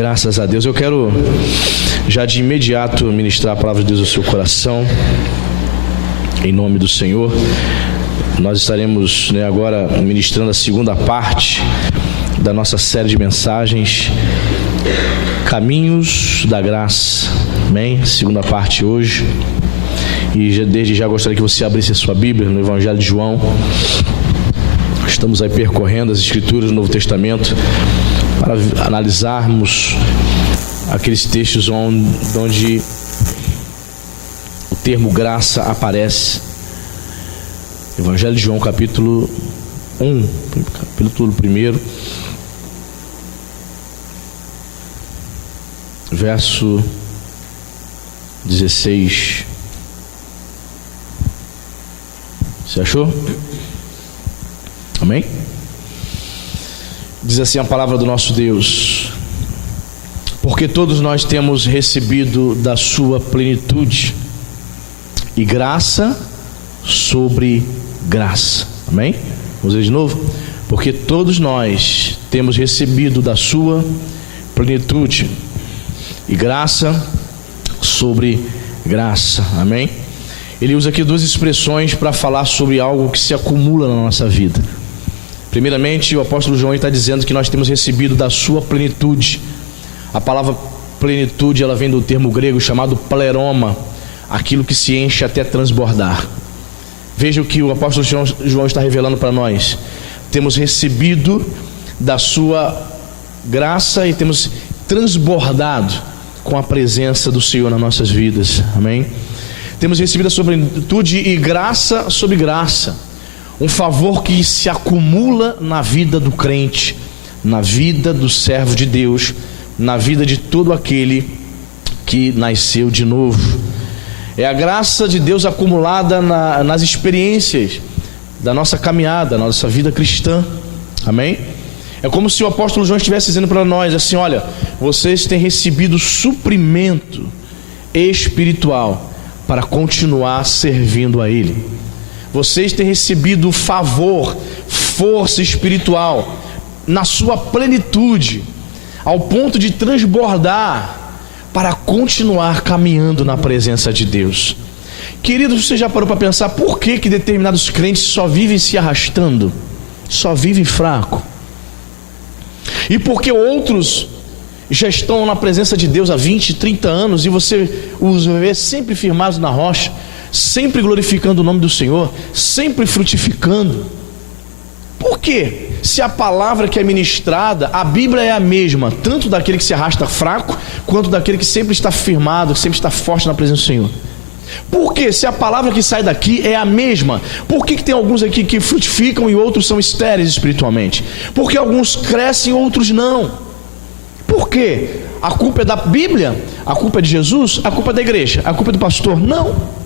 Graças a Deus. Eu quero já de imediato ministrar a palavra de Deus ao seu coração, em nome do Senhor. Nós estaremos agora ministrando a segunda parte da nossa série de mensagens, Caminhos da Graça, amém? Segunda parte hoje. E desde já gostaria que você abrisse a sua Bíblia no Evangelho de João. Estamos aí percorrendo as Escrituras do Novo Testamento para analisarmos aqueles textos onde o termo graça aparece. Evangelho de João, capítulo 1, capítulo 1, verso 16. Você achou? Amém? Diz assim a palavra do nosso Deus: porque todos nós temos recebido da sua plenitude, e graça sobre graça. Amém? Vamos ver de novo? Porque todos nós temos recebido da sua plenitude, e graça sobre graça. Amém? Ele usa aqui duas expressões para falar sobre algo que se acumula na nossa vida. Primeiramente, o apóstolo João está dizendo que nós temos recebido da sua plenitude. A palavra plenitude, ela vem do termo grego chamado pleroma, aquilo que se enche até transbordar. Veja o que o apóstolo João está revelando para nós. Temos recebido da sua graça e temos transbordado com a presença do Senhor nas nossas vidas. Amém? Temos recebido a sua plenitude e graça sobre graça. Um favor que se acumula na vida do crente, na vida do servo de Deus, na vida de todo aquele que nasceu de novo. É a graça de Deus acumulada nas experiências da nossa caminhada, da nossa vida cristã. Amém? É como se o apóstolo João estivesse dizendo para nós assim: olha, vocês têm recebido suprimento espiritual para continuar servindo a Ele. Vocês têm recebido favor, força espiritual na sua plenitude, ao ponto de transbordar para continuar caminhando na presença de Deus. Queridos, você já parou para pensar por que determinados crentes só vivem se arrastando, só vivem fraco? E por que outros já estão na presença de Deus há 20, 30 anos e você os vê sempre firmados na rocha, sempre glorificando o nome do Senhor, sempre frutificando? Por quê? Se a palavra que é ministrada, a Bíblia é a mesma, tanto daquele que se arrasta fraco, quanto daquele que sempre está firmado, que sempre está forte na presença do Senhor. Por quê? Se a palavra que sai daqui é a mesma, por que tem alguns aqui que frutificam e outros são estéreis espiritualmente? Porque alguns crescem e outros não. Por quê? A culpa é da Bíblia? A culpa é de Jesus? A culpa é da igreja? A culpa é do pastor? Não.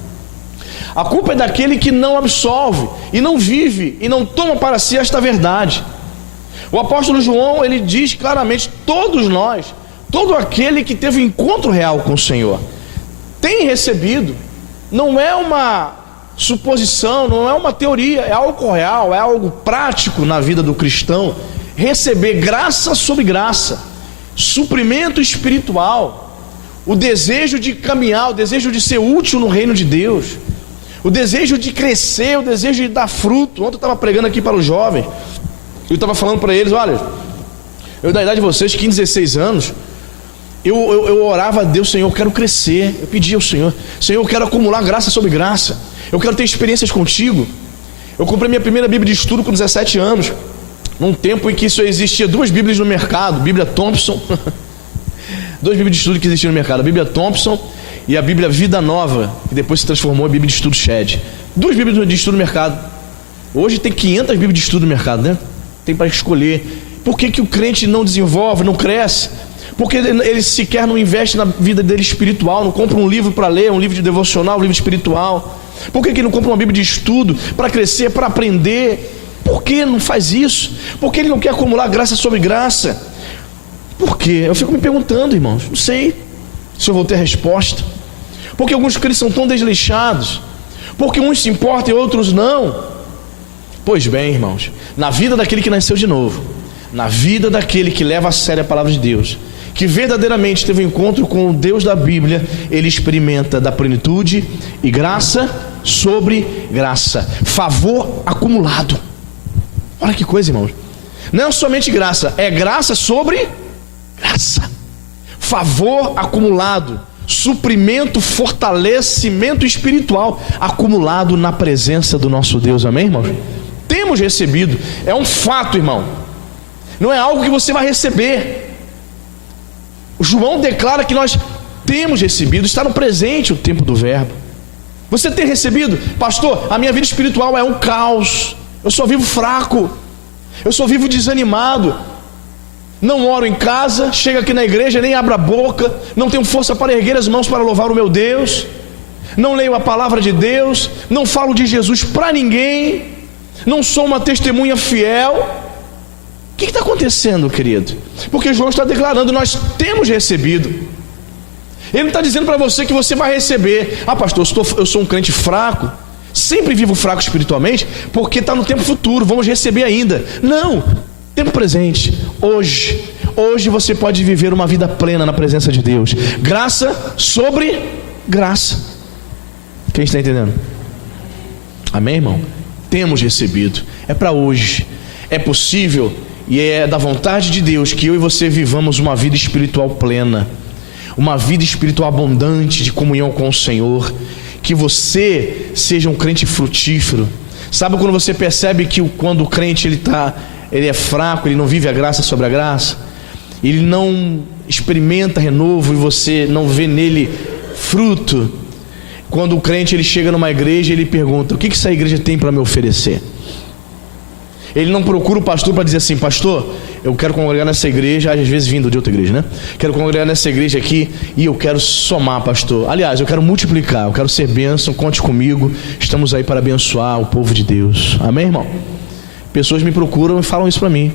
A culpa é daquele que não absolve e não vive e não toma para si esta verdade. O apóstolo João, ele diz claramente: todos nós, todo aquele que teve um encontro real com o Senhor, tem recebido. Não é uma suposição, não é uma teoria, é algo real, é algo prático na vida do cristão. Receber graça sobre graça, suprimento espiritual, o desejo de caminhar, o desejo de ser útil no reino de Deus, o desejo de crescer, o desejo de dar fruto. Ontem eu estava pregando aqui para os jovens, eu estava falando para eles: olha, eu da idade de vocês, 15, 16 anos, eu orava a Deus: Senhor, eu quero crescer. Eu pedia ao Senhor: Senhor, eu quero acumular graça sobre graça, eu quero ter experiências contigo. Eu comprei minha primeira Bíblia de estudo com 17 anos, num tempo em que só existia duas Bíblias no mercado, Bíblia Thompson duas Bíblias de estudo que existiam no mercado, a Bíblia Thompson e a Bíblia Vida Nova, que depois se transformou em Bíblia de Estudo Shed. Duas Bíblias de estudo no mercado. Hoje tem 500 Bíblias de estudo no mercado, né? Tem para escolher. Por que o crente não desenvolve, não cresce? Porque ele sequer não investe na vida dele espiritual, não compra um livro para ler, um livro de devocional, um livro espiritual? Por que não compra uma Bíblia de estudo para crescer, para aprender? Por que não faz isso? Porque ele não quer acumular graça sobre graça? Por quê? Eu fico me perguntando, irmãos. Não sei se eu vou ter a resposta. Porque alguns crentes são tão desleixados, porque uns se importam e outros não. Pois bem, irmãos, na vida daquele que nasceu de novo, na vida daquele que leva a sério a palavra de Deus, que verdadeiramente teve um encontro com o Deus da Bíblia, ele experimenta da plenitude e graça sobre graça, favor acumulado. Olha que coisa, irmãos. Não é somente graça, é graça sobre graça, favor acumulado, suprimento, fortalecimento espiritual acumulado na presença do nosso Deus. Amém, irmãos? Temos recebido, é um fato, irmão, não é algo que você vai receber. João declara que nós temos recebido, está no presente o tempo do verbo. Você tem recebido? Pastor, a minha vida espiritual é um caos, eu só vivo fraco, eu só vivo desanimado, não oro em casa, chego aqui na igreja, nem abro a boca, não tenho força para erguer as mãos para louvar o meu Deus, não leio a palavra de Deus, não falo de Jesus para ninguém, não sou uma testemunha fiel. O que está acontecendo, querido? Porque João está declarando, nós temos recebido. Ele não está dizendo para você que você vai receber. Ah, pastor, eu sou um crente fraco, sempre vivo fraco espiritualmente, porque está no tempo futuro, vamos receber ainda. Não, tempo presente, hoje você pode viver uma vida plena na presença de Deus, graça sobre graça. Quem está entendendo? Amém, irmão? Temos recebido, é para hoje, é possível e é da vontade de Deus que eu e você vivamos uma vida espiritual plena, uma vida espiritual abundante de comunhão com o Senhor, que você seja um crente frutífero. Sabe quando você percebe que quando o crente ele é fraco, ele não vive a graça sobre a graça, ele não experimenta renovo e você não vê nele fruto? Quando o crente ele chega numa igreja, ele pergunta: o que essa igreja tem para me oferecer? Ele não procura o pastor para dizer assim: pastor, eu quero congregar nessa igreja, às vezes vindo de outra igreja, né? Quero congregar nessa igreja aqui e eu quero somar, pastor. Aliás, eu quero multiplicar, eu quero ser bênção, conte comigo. Estamos aí para abençoar o povo de Deus. Amém, irmão? Pessoas me procuram e falam isso para mim.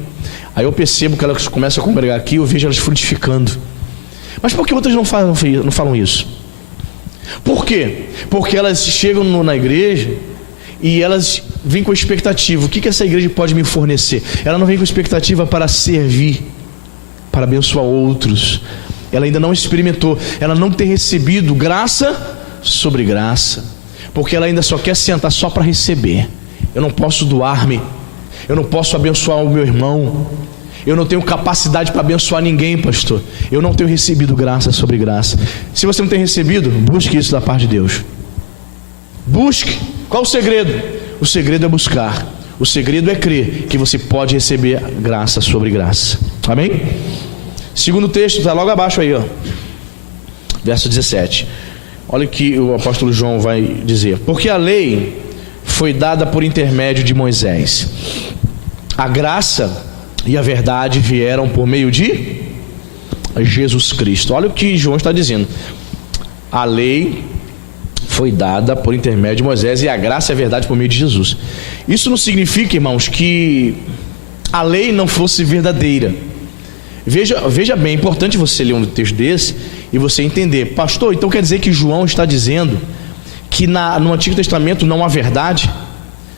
Aí eu percebo que elas começam a congregar aqui, eu vejo elas frutificando. Mas por que outras não falam isso? Por quê? Porque elas chegam na igreja e elas vêm com expectativa. O que essa igreja pode me fornecer? Ela não vem com expectativa para servir, para abençoar outros. Ela ainda não experimentou, ela não tem recebido graça sobre graça, porque ela ainda só quer sentar só para receber. Eu não posso doar-me, eu não posso abençoar o meu irmão, eu não tenho capacidade para abençoar ninguém, pastor. Eu não tenho recebido graça sobre graça. Se você não tem recebido, busque isso da parte de Deus. Busque. Qual o segredo? O segredo é buscar. O segredo é crer que você pode receber graça sobre graça. Amém? Segundo texto, está logo abaixo aí, ó. Verso 17. Olha o que o apóstolo João vai dizer. Porque a lei foi dada por intermédio de Moisés. A graça e a verdade vieram por meio de Jesus Cristo. Olha o que João está dizendo. A lei foi dada por intermédio de Moisés e a graça e a verdade por meio de Jesus. Isso não significa, irmãos, que a lei não fosse verdadeira. Veja bem, é importante você ler um texto desse e você entender. Pastor, então quer dizer que João está dizendo que no Antigo Testamento não há verdade,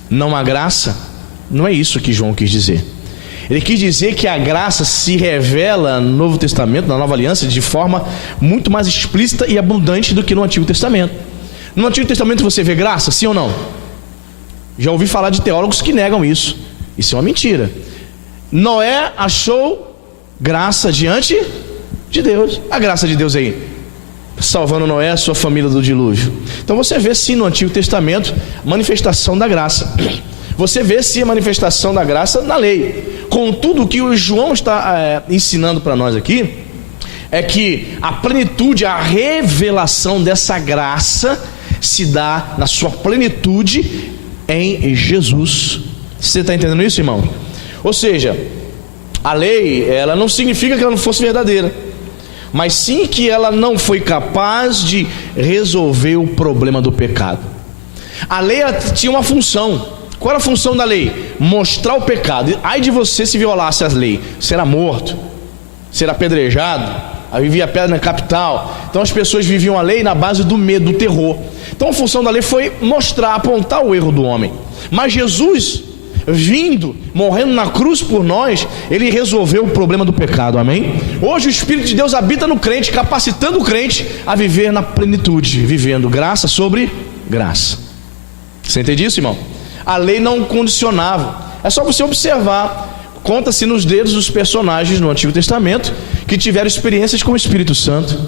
não há graça? Não é isso que João quis dizer. Ele quis dizer que a graça se revela no Novo Testamento, na Nova Aliança, de forma muito mais explícita e abundante do que no Antigo Testamento. No Antigo Testamento você vê graça, sim ou não? Já ouvi falar de teólogos que negam isso. Isso é uma mentira. Noé achou graça diante de Deus. A graça de Deus aí, salvando Noé e sua família do dilúvio. Então você vê sim no Antigo Testamento manifestação da graça. Você vê sim a manifestação da graça na lei. Contudo, o que o João está ensinando para nós aqui é que a plenitude, a revelação dessa graça se dá na sua plenitude em Jesus. Você está entendendo isso, irmão? Ou seja, a lei, ela não significa que ela não fosse verdadeira, mas sim que ela não foi capaz de resolver o problema do pecado. A lei tinha uma função. Qual era a função da lei? Mostrar o pecado. Ai de você se violasse as leis, será morto, será apedrejado, vivia pedra na capital. Então as pessoas viviam a lei na base do medo, do terror. Então a função da lei foi mostrar, apontar o erro do homem. Mas Jesus, vindo, morrendo na cruz por nós, ele resolveu o problema do pecado, amém? Hoje o Espírito de Deus habita no crente, capacitando o crente a viver na plenitude, vivendo graça sobre graça. Você entende isso, irmão? A lei não condicionava. É só você observar. Conta-se nos dedos os personagens no Antigo Testamento que tiveram experiências com o Espírito Santo.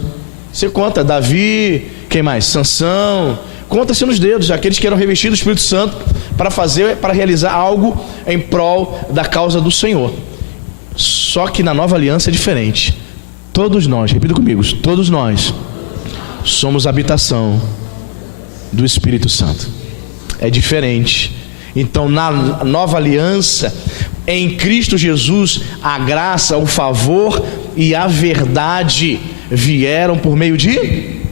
Você conta Davi, quem mais? Sansão. Conta-se nos dedos aqueles que eram revestidos do Espírito Santo para realizar algo em prol da causa do Senhor. Só que na nova aliança é diferente. Todos nós, repita comigo, todos nós somos habitação do Espírito Santo. É diferente. Então, na nova aliança, em Cristo Jesus, a graça, o favor e a verdade vieram por meio de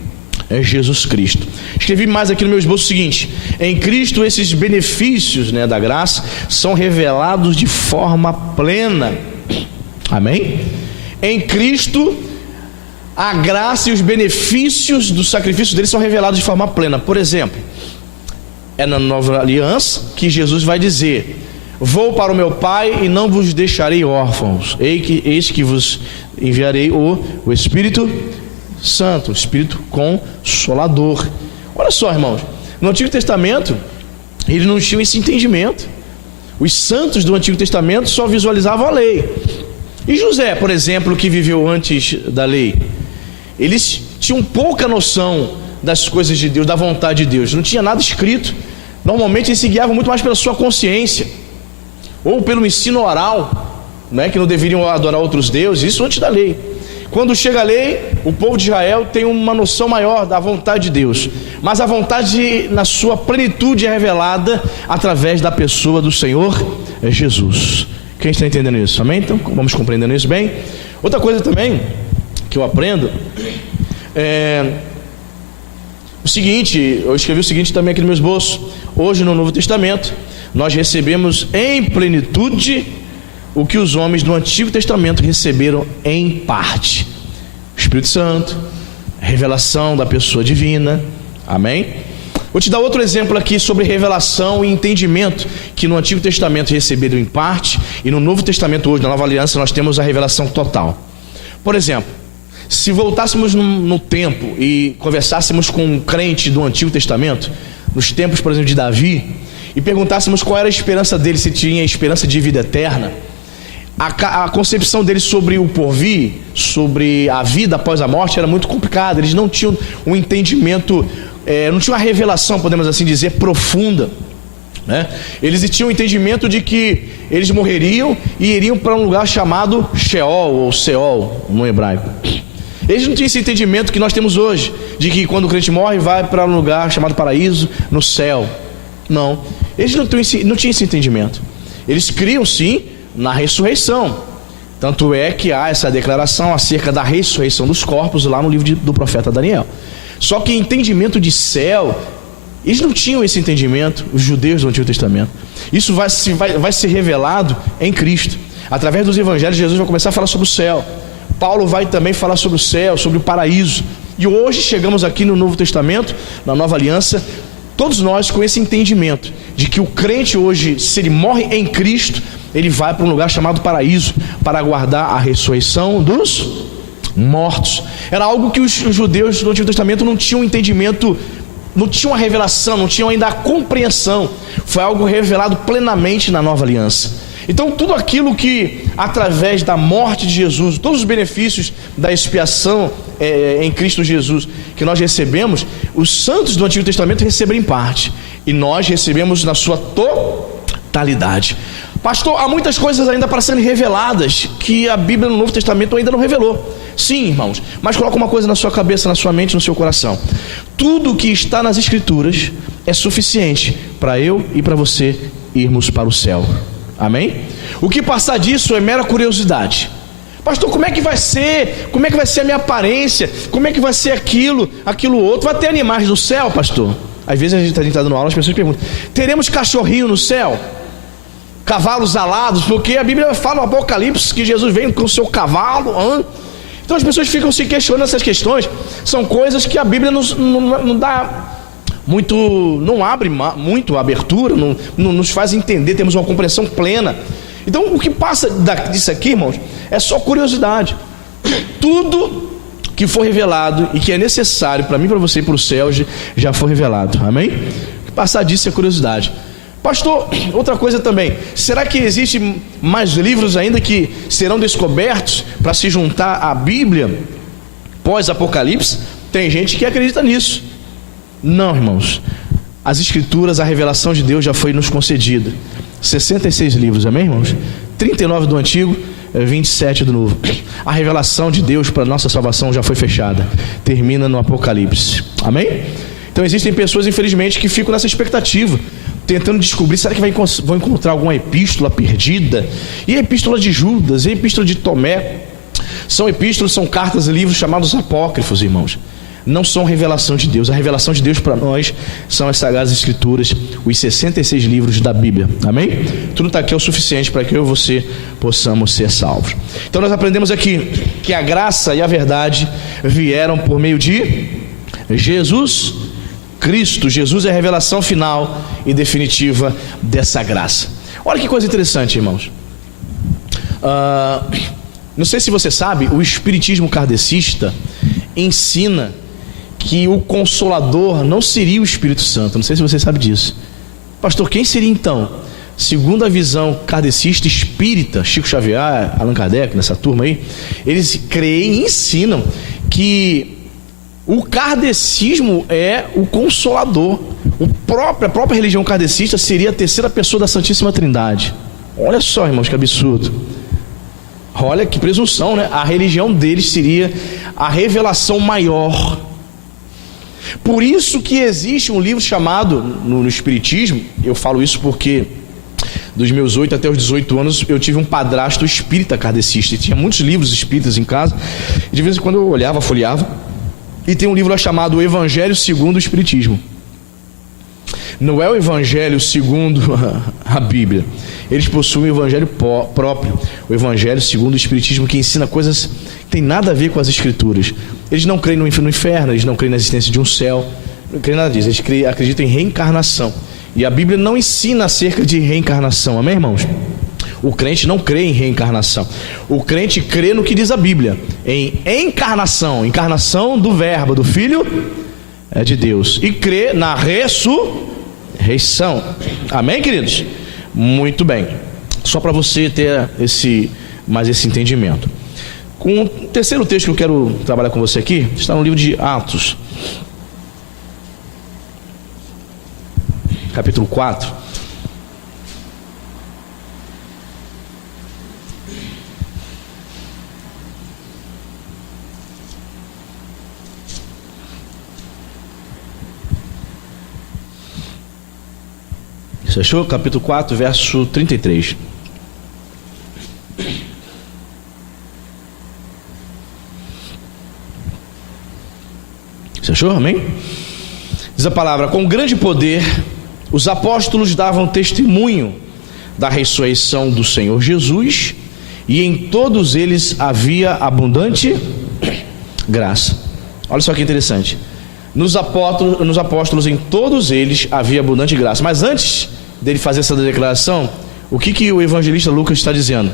Jesus Cristo. Escrevi mais aqui no meu esboço o seguinte: em Cristo esses benefícios, da graça são revelados de forma plena. Amém? Em Cristo a graça e os benefícios do sacrifício dele são revelados de forma plena. Por exemplo, é na nova aliança que Jesus vai dizer: vou para o meu Pai e não vos deixarei órfãos, eis que vos enviarei o Espírito Santo, o Espírito Consolador. Olha só, irmãos, no Antigo Testamento eles não tinham esse entendimento. Os santos do Antigo Testamento só visualizavam a lei. E José, por exemplo, que viveu antes da lei, eles tinham pouca noção das coisas de Deus, da vontade de Deus. Não tinha nada escrito. Normalmente eles se guiavam muito mais pela sua consciência, ou pelo ensino oral, que não deveriam adorar outros deuses. Isso antes da lei. Quando chega a lei, o povo de Israel tem uma noção maior da vontade de Deus. Mas a vontade na sua plenitude é revelada através da pessoa do Senhor Jesus. Quem está entendendo isso? Amém? Então vamos compreendendo isso bem. Outra coisa também que eu aprendo é o seguinte: eu escrevi o seguinte também aqui no meu esboço. Hoje no Novo Testamento nós recebemos em plenitude o que os homens do Antigo Testamento receberam em parte: o Espírito Santo, a revelação da pessoa divina. Amém? Vou te dar outro exemplo aqui sobre revelação e entendimento que no Antigo Testamento receberam em parte, e no Novo Testamento hoje, na Nova Aliança, nós temos a revelação total. Por exemplo, se voltássemos no tempo e conversássemos com um crente do Antigo Testamento, nos tempos, por exemplo, de Davi, e perguntássemos qual era a esperança dele, se tinha esperança de vida eterna, a concepção deles sobre o porvir, sobre a vida após a morte, era muito complicada. Eles não tinham um entendimento, não tinham uma revelação, podemos assim dizer, profunda, Eles tinham o entendimento de que eles morreriam e iriam para um lugar chamado Sheol ou Seol no hebraico. Eles não tinham esse entendimento que nós temos hoje, de que quando o crente morre vai para um lugar chamado paraíso no céu. Não, eles não tinham esse entendimento. Eles criam sim na ressurreição. Tanto é que há essa declaração acerca da ressurreição dos corpos lá no livro do profeta Daniel. Só que entendimento de céu, eles não tinham esse entendimento, os judeus do Antigo Testamento. Isso vai ser revelado em Cristo. Através dos evangelhos, Jesus vai começar a falar sobre o céu. Paulo vai também falar sobre o céu, sobre o paraíso. E hoje chegamos aqui no Novo Testamento, na Nova Aliança, todos nós com esse entendimento de que o crente hoje, se ele morre em Cristo, ele vai para um lugar chamado paraíso, para aguardar a ressurreição dos mortos. Era algo que os judeus do Antigo Testamento não tinham entendimento, não tinham a revelação, não tinham ainda a compreensão. Foi algo revelado plenamente na Nova Aliança. Então tudo aquilo que através da morte de Jesus, todos os benefícios da expiação em Cristo Jesus que nós recebemos, os santos do Antigo Testamento receberam em parte, e nós recebemos na sua totalidade. Pastor, há muitas coisas ainda para serem reveladas que a Bíblia no Novo Testamento ainda não revelou. Sim, irmãos, mas coloca uma coisa na sua cabeça, na sua mente, no seu coração: tudo que está nas Escrituras é suficiente para eu e para você irmos para o céu. Amém? O que passar disso é mera curiosidade. Pastor, como é que vai ser? Como é que vai ser a minha aparência? Como é que vai ser aquilo outro? Vai ter animais no céu, pastor? Às vezes a gente está dando aula, as pessoas perguntam: teremos cachorrinho no céu? Cavalos alados? Porque a Bíblia fala no Apocalipse que Jesus vem com o seu cavalo. Então as pessoas ficam se questionando essas questões. São coisas que a Bíblia não dá não abre muito a abertura, não nos faz entender, temos uma compreensão plena. Então o que passa disso aqui, irmãos, é só curiosidade. Tudo que for revelado e que é necessário para mim, para você e para o céu já foi revelado, amém? O que passar disso é curiosidade. Pastor, outra coisa também, será que existem mais livros ainda que serão descobertos para se juntar à Bíblia pós-Apocalipse? Tem gente que acredita nisso. Não, irmãos, as Escrituras, a revelação de Deus já foi nos concedida. 66 livros, amém, irmãos? 39 do Antigo, 27 do Novo. A revelação de Deus para a nossa salvação já foi fechada. Termina no Apocalipse, amém? Então existem pessoas, infelizmente, que ficam nessa expectativa, tentando descobrir, será que vão encontrar alguma epístola perdida? E a epístola de Judas, e a epístola de Tomé? São epístolas, são cartas e livros chamados apócrifos, irmãos. Não são revelação de Deus. A revelação de Deus para nós são as Sagradas Escrituras, os 66 livros da Bíblia, amém? Tudo está aqui é o suficiente para que eu e você possamos ser salvos. Então nós aprendemos aqui que a graça e a verdade vieram por meio de Jesus Cristo. Jesus é a revelação final e definitiva dessa graça. Olha que coisa interessante, irmãos. Não sei se você sabe, o espiritismo kardecista ensina que o Consolador não seria o Espírito Santo. Não sei se você sabe disso. Pastor, quem seria então? Segundo a visão kardecista espírita, Chico Xavier, Allan Kardec, nessa turma aí, eles creem e ensinam que o kardecismo é o Consolador. A própria religião kardecista seria a terceira pessoa da Santíssima Trindade. Olha só, irmãos, que absurdo. Olha que presunção, né? A religião deles seria a revelação maior. Por isso que existe um livro chamado, no Espiritismo, eu falo isso porque dos meus 8 até os 18 anos eu tive um padrasto espírita kardecista, e tinha muitos livros espíritas em casa, e de vez em quando eu olhava, folheava, e tem um livro lá chamado O Evangelho segundo o Espiritismo. Não é o Evangelho segundo a Bíblia. Eles possuem o Evangelho próprio, o Evangelho segundo o Espiritismo, que ensina coisas que tem nada a ver com as Escrituras. Eles não creem no inferno, eles não creem na existência de um céu, não creem nada disso. Eles acreditam em reencarnação. E a Bíblia não ensina acerca de reencarnação, amém, irmãos? O crente não crê em reencarnação. O crente crê no que diz a Bíblia, em encarnação, encarnação do Verbo, do Filho de Deus, e crê na ressurreição. Amém, queridos? Muito bem. Só para você ter mais esse entendimento. Com o terceiro texto que eu quero trabalhar com você aqui, está no livro de Atos, capítulo 4. Você achou? Capítulo 4, verso 33. Você achou? Amém? Diz a palavra: com grande poder os apóstolos davam testemunho da ressurreição do Senhor Jesus, e em todos eles havia abundante graça. Olha só que interessante. Nos apóstolos, em todos eles havia abundante graça. Mas antes dele fazer essa declaração, o que o evangelista Lucas está dizendo?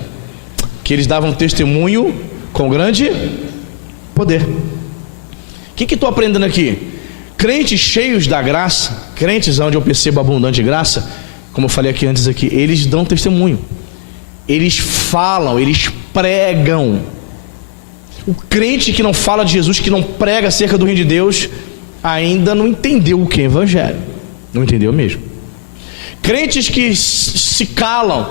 Que eles davam testemunho com grande poder. O que estou aprendendo aqui? Crentes cheios da graça, crentes onde eu percebo abundante graça, como eu falei antes, eles dão testemunho, eles falam, eles pregam. O crente que não fala de Jesus, que não prega acerca do reino de Deus, ainda não entendeu o que é evangelho. Não entendeu mesmo. Crentes que se calam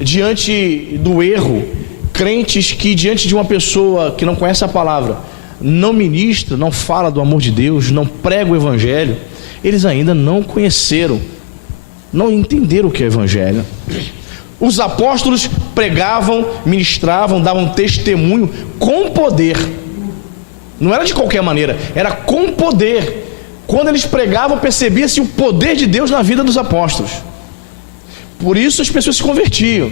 diante do erro, crentes que diante de uma pessoa que não conhece a palavra, não ministra, não fala do amor de Deus, não prega o evangelho, eles ainda não conheceram, não entenderam o que é evangelho. Os apóstolos pregavam, ministravam, davam testemunho com poder. Não era de qualquer maneira, era com poder. Quando eles pregavam, percebia-se o poder de Deus na vida dos apóstolos. Por isso as pessoas se convertiam,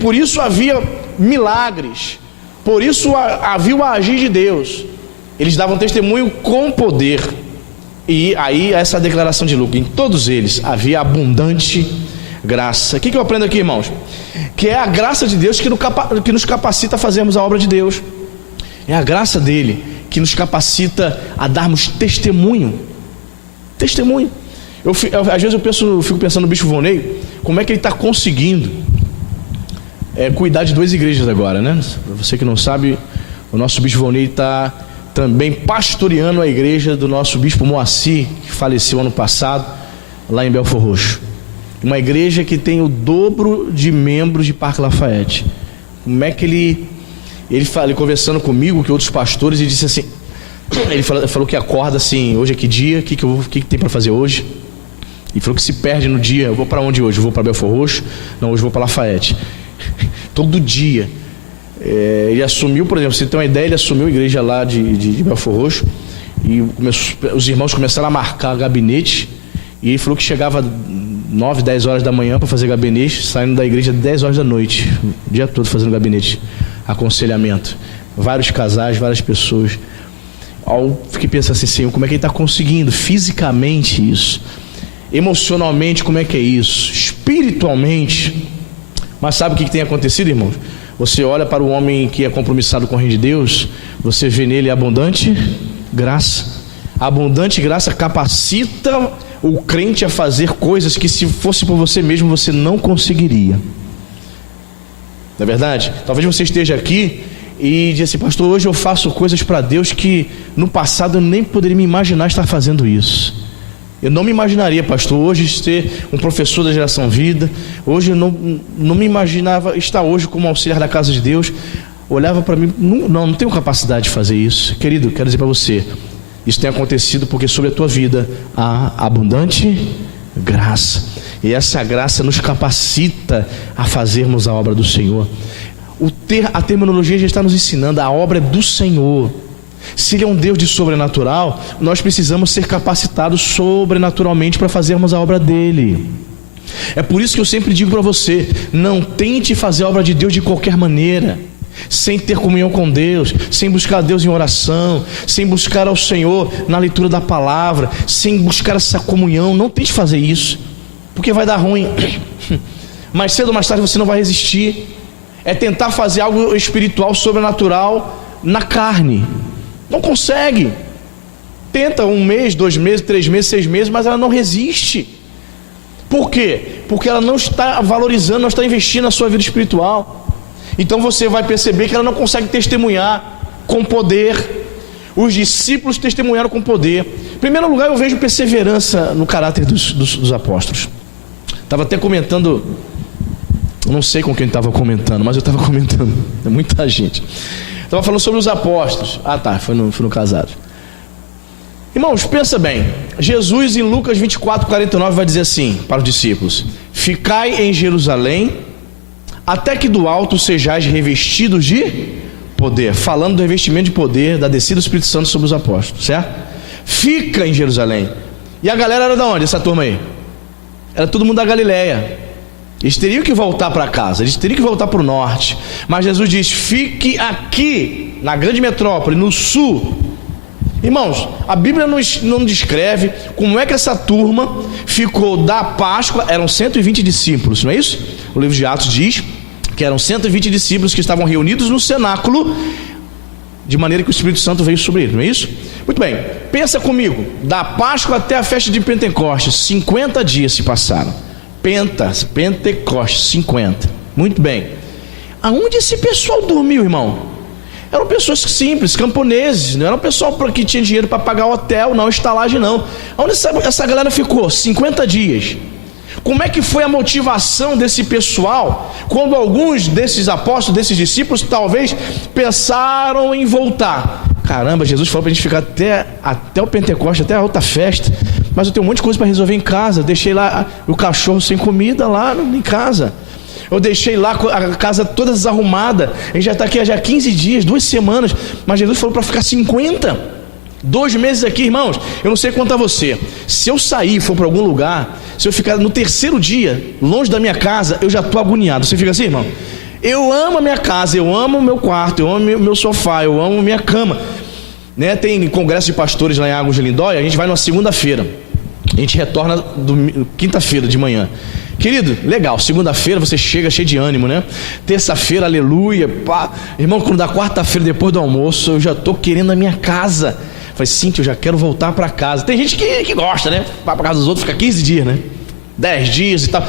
por isso havia milagres, por isso havia o agir de Deus. Eles davam testemunho com poder. E aí essa declaração de Lucas: em todos eles havia abundante graça. O que eu aprendo aqui, irmãos? Que é a graça de Deus que nos capacita a fazermos a obra de Deus. É a graça dele que nos capacita a darmos testemunho. Testemunho. Às vezes eu fico pensando no Bispo Volney, como é que ele está conseguindo cuidar de 2 igrejas agora, né? Para você que não sabe, o nosso Bispo Volney está também pastoreando a igreja do nosso Bispo Moacir, que faleceu ano passado, lá em Belford Roxo. Uma igreja que tem o dobro de membros de Parque Lafayette. Como é que ele conversando comigo, que outros pastores, e disse assim, ele falou que acorda assim: hoje é que dia, o que tem para fazer hoje? E falou que se perde no dia. Eu vou para onde hoje? Eu vou para Belford Roxo? Não, hoje eu vou para Lafayette. Todo dia. Ele assumiu, por exemplo, você tem uma ideia, ele assumiu a igreja lá de Belford Roxo, e os irmãos começaram a marcar gabinete, e ele falou que chegava 9, 10 horas da manhã para fazer gabinete, saindo da igreja 10 horas da noite, o dia todo fazendo gabinete, aconselhamento, vários casais, várias pessoas. Fiquei pensando assim: Senhor, como é que ele está conseguindo fisicamente isso? Emocionalmente, como é que é isso? Espiritualmente. Mas sabe o que tem acontecido, irmãos? Você olha para o homem que é compromissado com o reino de Deus, você vê nele abundante graça. A abundante graça capacita o crente a fazer coisas que, se fosse por você mesmo, você não conseguiria. Não é verdade? Talvez você esteja aqui e diga assim: pastor, hoje eu faço coisas para Deus que no passado eu nem poderia me imaginar estar fazendo isso. Eu não me imaginaria, pastor, hoje ser um professor da Geração Vida. Hoje eu não me imaginava estar hoje como auxiliar da casa de Deus. Olhava para mim, não tenho capacidade de fazer isso. Querido, quero dizer para você, isso tem acontecido porque sobre a tua vida há abundante graça. E essa graça nos capacita a fazermos a obra do Senhor. A terminologia já está nos ensinando: a obra é do Senhor. Se Ele é um Deus de sobrenatural, nós precisamos ser capacitados sobrenaturalmente para fazermos a obra dEle. É por isso que eu sempre digo para você: não tente fazer a obra de Deus de qualquer maneira, sem ter comunhão com Deus, sem buscar a Deus em oração, sem buscar ao Senhor na leitura da palavra, sem buscar essa comunhão. Não tente fazer isso, porque vai dar ruim. Mais cedo ou mais tarde você não vai resistir. É tentar fazer algo espiritual, sobrenatural na carne. Não consegue. Tenta 1 mês, 2 meses, 3 meses, 6 meses, mas ela não resiste. Por quê? Porque ela não está valorizando, não está investindo na sua vida espiritual. Então você vai perceber que ela não consegue testemunhar com poder. Os discípulos testemunharam com poder. Em primeiro lugar, eu vejo perseverança no caráter dos apóstolos. Estava até comentando, não sei com quem estava comentando, mas eu estava comentando, é muita gente. Estava falando sobre os apóstolos. Foi no casado. Irmãos, pensa bem. Jesus em Lucas 24:49 vai dizer assim para os discípulos: ficai em Jerusalém até que do alto sejais revestidos de poder. Falando do revestimento de poder, da descida do Espírito Santo sobre os apóstolos, certo? Fica em Jerusalém. E a galera era de onde, essa turma aí? Era todo mundo da Galileia. Eles teriam que voltar para casa, eles teriam que voltar para o norte. Mas Jesus diz: fique aqui, na grande metrópole, no sul. Irmãos, a Bíblia não descreve como é que essa turma ficou da Páscoa. Eram 120 discípulos, não é isso? O livro de Atos diz que eram 120 discípulos que estavam reunidos no cenáculo, de maneira que o Espírito Santo veio sobre eles, não é isso? Muito bem, pensa comigo. Da Páscoa até a festa de Pentecostes, 50 dias se passaram. Pentecostes, 50. Muito bem. Aonde esse pessoal dormiu, irmão? Eram pessoas simples, camponeses. Não era um pessoal que tinha dinheiro para pagar hotel, não, estalagem não. Aonde essa galera ficou? 50 dias. Como é que foi a motivação desse pessoal quando alguns desses apóstolos, desses discípulos, talvez pensaram em voltar? Caramba, Jesus falou para a gente ficar até o Pentecostes, até a outra festa, mas eu tenho um monte de coisa para resolver em casa. Deixei lá o cachorro sem comida lá em casa. Eu deixei lá a casa toda desarrumada. A gente já está aqui há 15 dias, 2 semanas, mas Jesus falou para ficar 50. 2 meses aqui, irmãos. Eu não sei quanto a você. Se eu sair e for para algum lugar, se eu ficar no 3º dia longe da minha casa, eu já estou agoniado. Você fica assim, irmão? Eu amo a minha casa, eu amo o meu quarto, eu amo o meu sofá, eu amo a minha cama. né? Tem congresso de pastores lá em Águas de Lindóia. A gente vai numa segunda-feira, a gente retorna quinta-feira de manhã. Querido, legal, segunda-feira você chega cheio de ânimo, né? Terça-feira, aleluia, pá. Irmão, quando dá quarta-feira depois do almoço, eu já tô querendo a minha casa. Falei, Cíntia, eu já quero voltar para casa. Tem gente que gosta, né? Vai para casa dos outros, fica 15 dias, né? 10 dias e tal.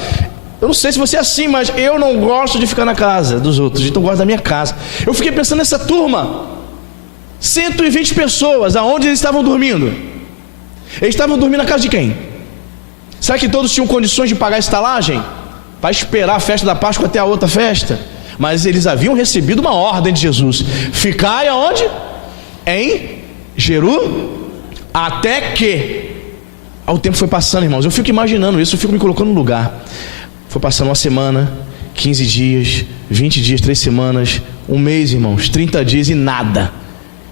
Eu não sei se você é assim, mas eu não gosto de ficar na casa dos outros, então eu gosto da minha casa. Eu fiquei pensando nessa turma, 120 pessoas, aonde eles estavam dormindo? Eles estavam dormindo na casa de quem? Será que todos tinham condições de pagar a estalagem? Para esperar a festa da Páscoa até a outra festa? Mas eles haviam recebido uma ordem de Jesus: ficai aonde? Em Jerusalém, até que... O tempo foi passando, irmãos, eu fico imaginando isso, eu fico me colocando no lugar. Foi passando uma semana, 15 dias, 20 dias, 3 semanas, um mês, irmãos, 30 dias e nada.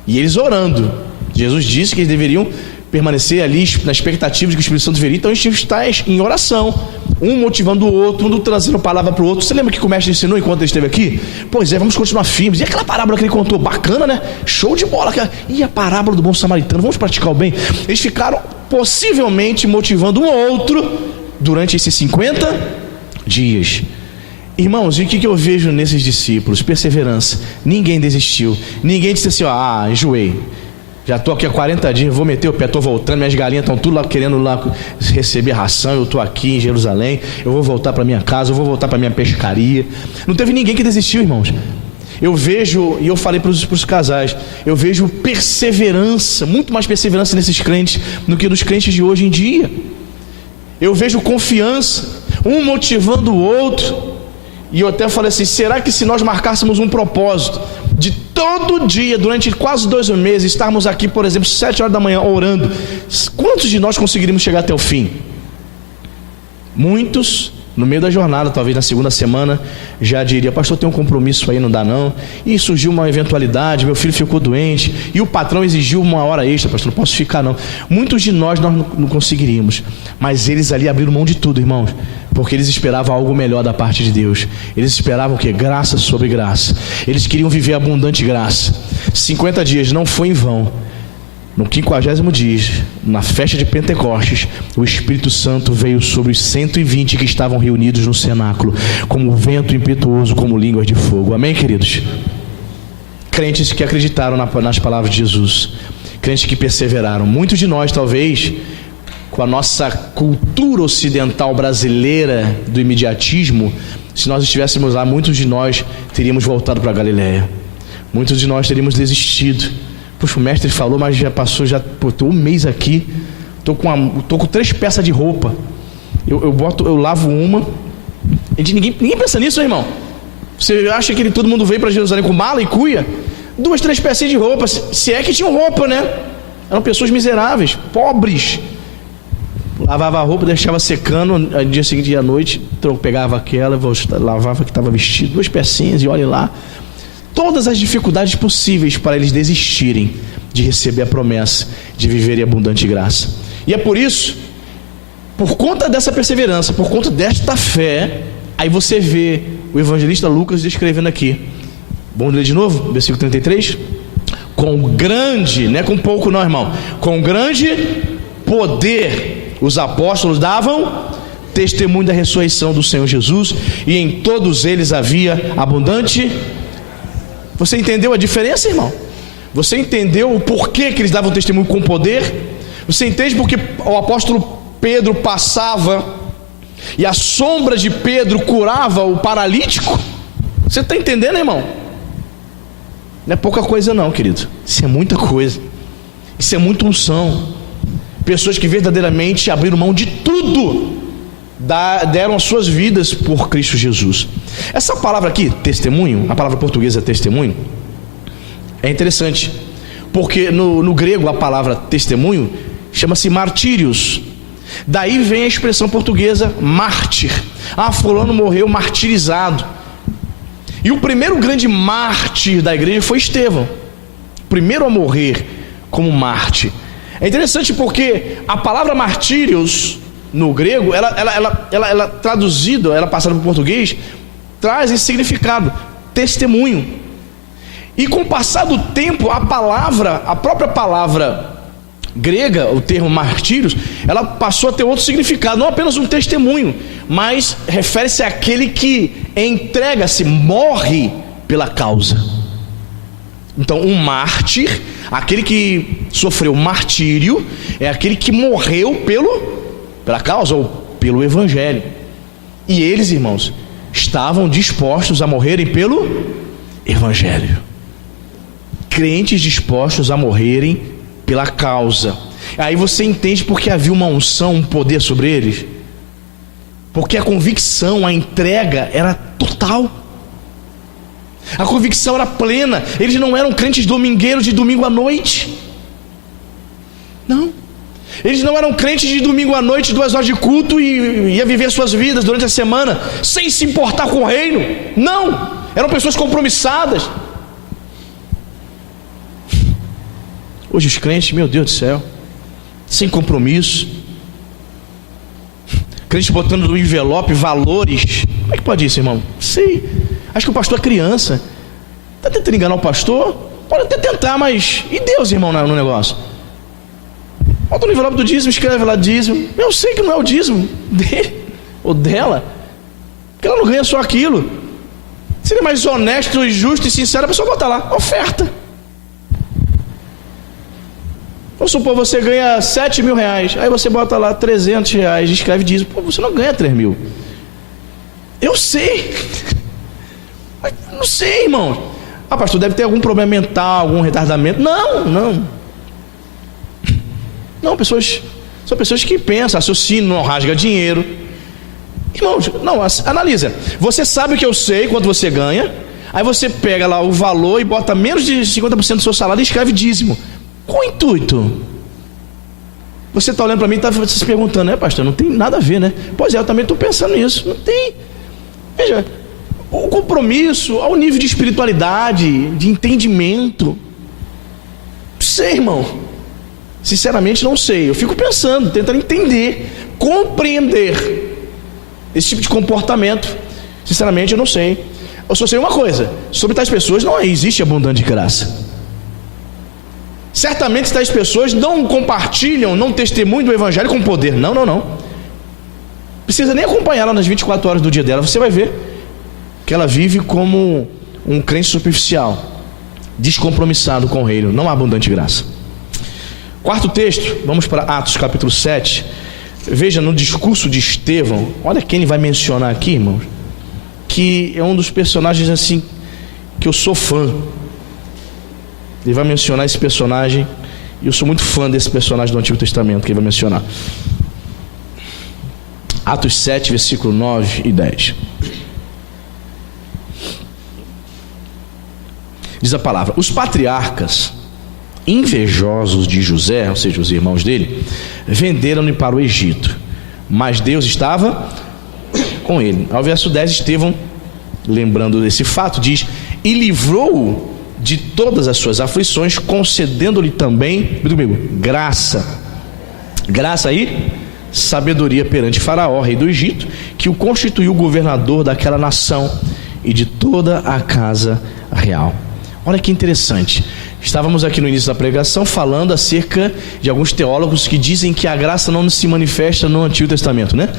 E eles orando. Jesus disse que eles deveriam permanecer ali na expectativa de que o Espírito Santo viria. Então eles tinham que estar em oração, um motivando o outro, um trazendo palavra para o outro. Você lembra que o mestre ensinou enquanto ele esteve aqui? Pois é, vamos continuar firmes. E aquela parábola que ele contou, bacana, né? Show de bola. E a parábola do bom samaritano, vamos praticar o bem. Eles ficaram possivelmente motivando um ao outro durante esses 50 dias. Irmãos, e o que eu vejo nesses discípulos? Perseverança. Ninguém desistiu. Ninguém disse assim, enjoei. Já estou aqui há 40 dias, vou meter o pé, estou voltando, minhas galinhas estão tudo lá querendo lá receber ração, eu estou aqui em Jerusalém, eu vou voltar para minha casa, eu vou voltar para minha pescaria. Não teve ninguém que desistiu, irmãos. Eu vejo, e eu falei para os casais, eu vejo perseverança, muito mais perseverança nesses crentes do que nos crentes de hoje em dia. Eu vejo confiança, um motivando o outro. E eu até falei assim, será que se nós marcássemos um propósito de todo dia, durante quase 2 meses, estarmos aqui, por exemplo, 7 horas da manhã orando, quantos de nós conseguiríamos chegar até o fim? Muitos, no meio da jornada, talvez na segunda semana, já diria, pastor, tem um compromisso aí, não dá não. E surgiu uma eventualidade, meu filho ficou doente, e o patrão exigiu uma hora extra, pastor, não posso ficar não. Muitos de nós não conseguiríamos, mas eles ali abriram mão de tudo, irmãos, porque eles esperavam algo melhor da parte de Deus. Eles esperavam o quê? Graça sobre graça. Eles queriam viver abundante graça. 50 dias não foi em vão. No 50º dia, na festa de Pentecostes, o Espírito Santo veio sobre os 120 que estavam reunidos no cenáculo, como vento impetuoso, como línguas de fogo. Amém, queridos? Crentes que acreditaram nas palavras de Jesus, crentes que perseveraram. Muitos de nós, talvez, com a nossa cultura ocidental brasileira do imediatismo, se nós estivéssemos lá, muitos de nós teríamos voltado para a Galileia. Muitos de nós teríamos desistido. Poxa, o mestre falou, mas já passou, estou um mês aqui, estou com 3 peças de roupa, eu lavo uma, ninguém pensa nisso, irmão. Você acha que todo mundo veio para Jerusalém com mala e cuia? 2, 3 peças de roupa, se é que tinham roupa, né? Eram pessoas miseráveis, pobres. Lavava a roupa, deixava secando, no dia seguinte, à noite, pegava aquela, lavava que estava vestido, 2 pecinhas e olha lá. Todas as dificuldades possíveis para eles desistirem de receber a promessa de viver em abundante graça. E é por isso, por conta dessa perseverança, por conta desta fé, aí você vê o evangelista Lucas descrevendo aqui. Vamos ler de novo? Versículo 33. Com grande, não é com pouco não, irmão, com grande poder os apóstolos davam testemunho da ressurreição do Senhor Jesus, e em todos eles havia abundante. Você entendeu a diferença, irmão? Você entendeu o porquê que eles davam testemunho com poder? Você entende porque o apóstolo Pedro passava e a sombra de Pedro curava o paralítico? Você está entendendo, irmão? Não é pouca coisa não, querido. Isso é muita coisa. Isso é muita unção. Pessoas que verdadeiramente abriram mão de tudo, deram as suas vidas por Cristo Jesus. Essa palavra aqui, testemunho, a palavra portuguesa testemunho, é interessante, porque no grego a palavra testemunho chama-se martírios. Daí vem a expressão portuguesa mártir. Fulano morreu martirizado. E o primeiro grande mártir da igreja foi Estevão, o primeiro a morrer como mártir. É interessante porque a palavra martírios no grego, ela traduzida, ela passada para o português, traz esse significado, testemunho. E com o passar do tempo, a própria palavra grega, o termo martírios, ela passou a ter outro significado, não apenas um testemunho, mas refere-se àquele que entrega-se, morre pela causa. Então, um mártir, aquele que sofreu martírio, é aquele que morreu pela causa ou pelo evangelho. E eles, irmãos, estavam dispostos a morrerem pelo evangelho. Crentes dispostos a morrerem pela causa. Aí você entende porque havia uma unção, um poder sobre eles. Porque a convicção, a entrega era total. A convicção era plena. Eles não eram crentes domingueiros de domingo à noite. Não. Eles não eram crentes de domingo à noite, 2 horas de culto e ia viver suas vidas durante a semana sem se importar com o reino. Não. Eram pessoas compromissadas. Hoje os crentes, meu Deus do céu, sem compromisso, crentes botando no envelope valores. Como é que pode isso, irmão? Sei. Acho que o pastor é criança. Está tentando enganar o pastor? Pode até tentar, mas e Deus, irmão, no negócio? Bota no envelope do dízimo, escreve lá dízimo. Eu sei que não é o dízimo dele ou dela, porque ela não ganha só aquilo. Seria mais honesto e justo e sincero a pessoa botar lá, oferta. Vamos supor, você ganha 7 mil reais, aí você bota lá 300 reais e escreve dízimo. Pô, você não ganha 3 mil. Eu sei. Mas não sei, irmão. Ah, pastor, deve ter algum problema mental, algum retardamento. Não, são pessoas que pensam, raciocinam, não rasga dinheiro. Irmãos, não, analisa. Você sabe o que eu sei, quanto você ganha. Aí você pega lá o valor e bota menos de 50% do seu salário e escreve dízimo. Qual o intuito? Você está olhando para mim e está se perguntando, pastor, não tem nada a ver, né? Pois é, eu também estou pensando nisso. Não tem. Veja, o compromisso, ao nível de espiritualidade, de entendimento. Não sei, irmão. Sinceramente não sei. Eu fico pensando, tentando entender, compreender esse tipo de comportamento. Sinceramente eu não sei. Eu só sei uma coisa: sobre tais pessoas não existe abundante graça. Certamente tais pessoas não compartilham, não testemunham do evangelho com poder. Não. Precisa nem acompanhar ela nas 24 horas do dia dela. Você vai ver que ela vive como um crente superficial, descompromissado com o reino. Não há abundante graça. Quarto texto, vamos para Atos capítulo 7. Veja no discurso de Estevão. Olha quem ele vai mencionar aqui, irmãos, que é um dos personagens assim que eu sou fã. Ele vai mencionar esse personagem, e eu sou muito fã desse personagem do Antigo Testamento que ele vai mencionar. Atos 7, versículo 9 e 10. Diz a palavra: os patriarcas, invejosos de José, ou seja, os irmãos dele, venderam-no para o Egito, mas Deus estava com ele. Ao verso 10, Estevão, lembrando desse fato, diz: e livrou-o de todas as suas aflições, concedendo-lhe também, graça aí, sabedoria perante Faraó, rei do Egito, que o constituiu governador daquela nação e de toda a casa real. Olha que interessante. Estávamos aqui no início da pregação falando acerca de alguns teólogos que dizem que a graça não se manifesta no Antigo Testamento, né?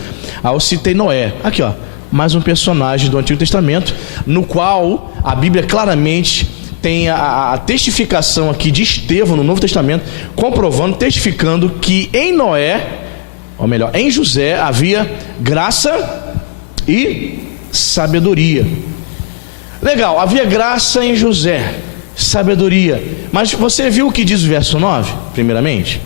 Eu citei Noé, aqui ó, mais um personagem do Antigo Testamento, no qual a Bíblia claramente tem a testificação aqui de Estevão no Novo Testamento, comprovando, testificando que em Noé, ou melhor, em José, havia graça e sabedoria. Legal, havia graça em José, sabedoria. Mas você viu o que diz o verso 9, primeiramente?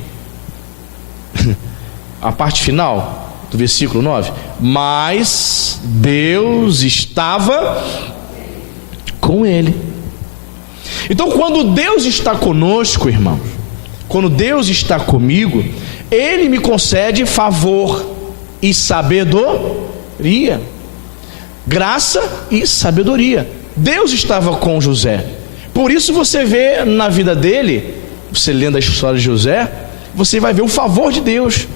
A parte final do versículo 9. Mas Deus estava com ele. Então, quando Deus está conosco, irmãos, quando Deus está comigo, Ele me concede favor e sabedoria. Graça e sabedoria. Deus estava com José. Por isso você vê na vida dele, você lendo a história de José, você vai ver o favor de Deus.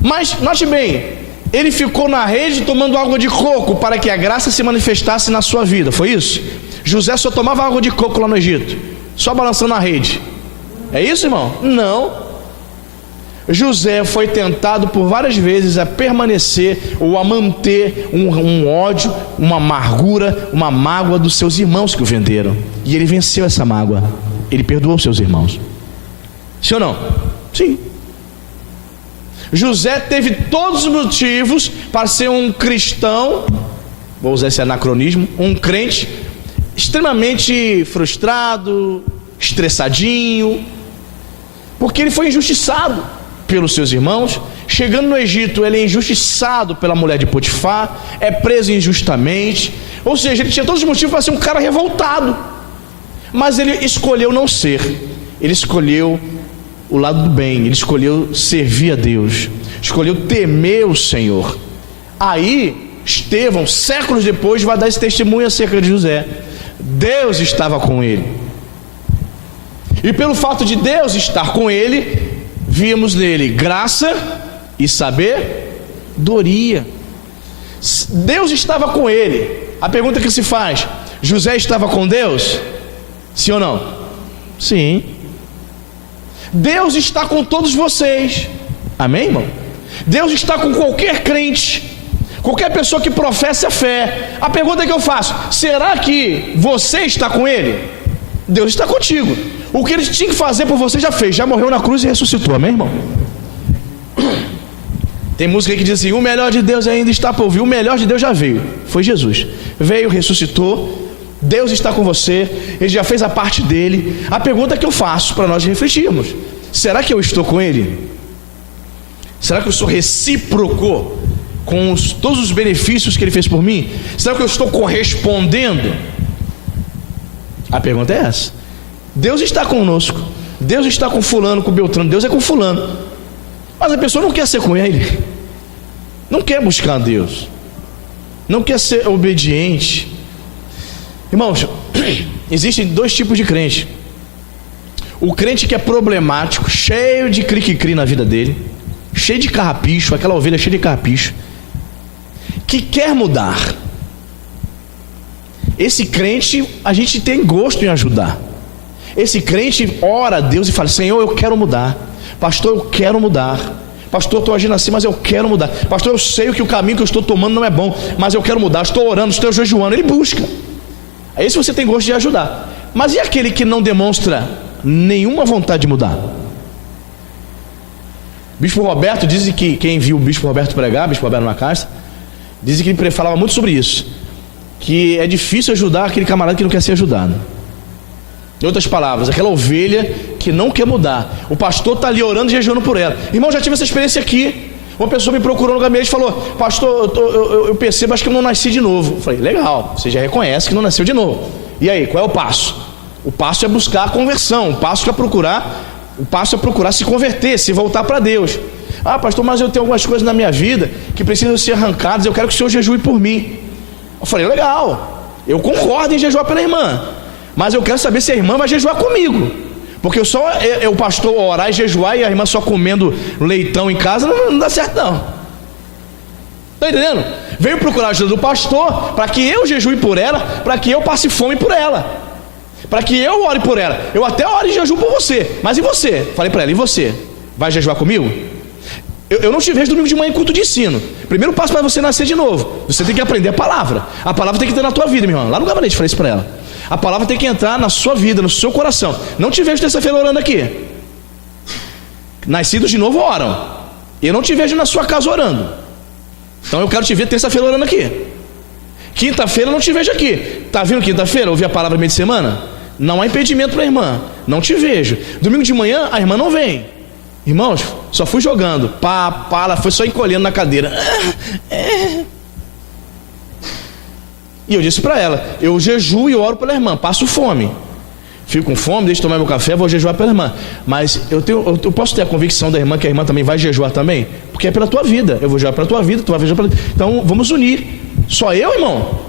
Mas, note bem, ele ficou na rede tomando água de coco para que a graça se manifestasse na sua vida, foi isso? José só tomava água de coco lá no Egito, só balançando a rede. É isso, irmão? Não. José foi tentado por várias vezes a permanecer ou a manter um ódio, uma amargura, uma mágoa dos seus irmãos que o venderam. E ele venceu essa mágoa. Ele perdoou seus irmãos. Sim ou não? Sim. José teve todos os motivos para ser um cristão, vou usar esse anacronismo, um crente extremamente frustrado, estressadinho, porque ele foi injustiçado pelos seus irmãos. Chegando no Egito, ele é injustiçado pela mulher de Potifar, é preso injustamente, ou seja, ele tinha todos os motivos para ser um cara revoltado, mas ele escolheu não ser. Ele escolheu o lado do bem, ele escolheu servir a Deus, escolheu temer o Senhor. Aí Estevão, séculos depois, vai dar esse testemunho acerca de José. Deus estava com ele, e pelo fato de Deus estar com ele, vimos nele graça e sabedoria. Deus estava com ele. A pergunta que se faz: José estava com Deus? Sim ou não? Sim. Deus está com todos vocês. Amém, irmão? Deus está com qualquer crente, qualquer pessoa que professa a fé. A pergunta que eu faço: será que você está com ele? Deus está contigo. O que ele tinha que fazer por você já fez, já morreu na cruz e ressuscitou. Amém, irmão? Tem música aí que diz assim: o melhor de Deus ainda está por vir. O melhor de Deus já veio, foi Jesus. Veio, ressuscitou. Deus está com você, ele já fez a parte dele. A pergunta que eu faço para nós refletirmos: será que eu estou com ele? Será que eu sou recíproco com todos os benefícios que ele fez por mim? Será que eu estou correspondendo? A pergunta é essa. Deus está conosco, Deus está com fulano, com Beltrano, Deus é com fulano, mas a pessoa não quer ser com ele, não quer buscar Deus, não quer ser obediente. Irmãos, existem dois tipos de crente: o crente que é problemático, cheio de cri-cri na vida dele, cheio de carrapicho, aquela ovelha cheia de carrapicho, que quer mudar. Esse crente a gente tem gosto em ajudar. Esse crente ora a Deus e fala: Senhor, eu quero mudar. Pastor, eu quero mudar. Pastor, eu estou agindo assim, mas eu quero mudar. Pastor, eu sei que o caminho que eu estou tomando não é bom, mas eu quero mudar. Estou orando, estou jejuando. Ele busca. É isso que você tem gosto de ajudar. Mas e aquele que não demonstra nenhuma vontade de mudar? Bispo Roberto, dizem que quem viu o Bispo Roberto pregar, Bispo Roberto Macasta, dizem que ele falava muito sobre isso, que é difícil ajudar aquele camarada que não quer ser ajudado. Em outras palavras, aquela ovelha que não quer mudar. O pastor está ali orando e jejuando por ela. Irmão, já tive essa experiência aqui. Uma pessoa me procurou no gabinete e falou: pastor, eu percebo, acho que eu não nasci de novo. Eu falei: legal, você já reconhece que não nasceu de novo. E aí, qual é o passo? O passo é buscar a conversão. O passo é procurar se converter, se voltar para Deus. Ah, pastor, mas eu tenho algumas coisas na minha vida que precisam ser arrancadas, eu quero que o senhor jejue por mim. Eu falei: legal, eu concordo em jejuar pela irmã, mas eu quero saber se a irmã vai jejuar comigo, porque o pastor orar e jejuar e a irmã só comendo leitão em casa não dá certo não. Está entendendo? Veio procurar a ajuda do pastor para que eu jejue por ela, para que eu passe fome por ela, para que eu ore por ela. Eu até oro e jejuo por você, mas e você? Falei para ela: e você? Vai jejuar comigo? Eu não te vejo domingo de manhã em culto de ensino. Primeiro passo para você nascer de novo, você tem que aprender a palavra. A palavra tem que entrar na tua vida, meu irmão. Lá no gabinete falei isso para ela. A palavra tem que entrar na sua vida, no seu coração. Não te vejo terça-feira orando aqui. Nascidos de novo oram. Eu não te vejo na sua casa orando. Então eu quero te ver terça-feira orando aqui. Quinta-feira eu não te vejo aqui. Está vindo quinta-feira? Ouvir a palavra meio de semana? Não há impedimento para a irmã. Não te vejo. Domingo de manhã a irmã não vem. Irmãos, só fui jogando. Ela foi só encolhendo na cadeira. E eu disse para ela: eu jejuo e oro pela irmã, passo fome, fico com fome, deixo de tomar meu café, vou jejuar pela irmã. Mas eu posso ter a convicção da irmã que a irmã também vai jejuar também, porque é pela tua vida. Eu vou jejuar pela tua vida, tu vai jejuar pela... Então vamos unir. Só eu, irmão?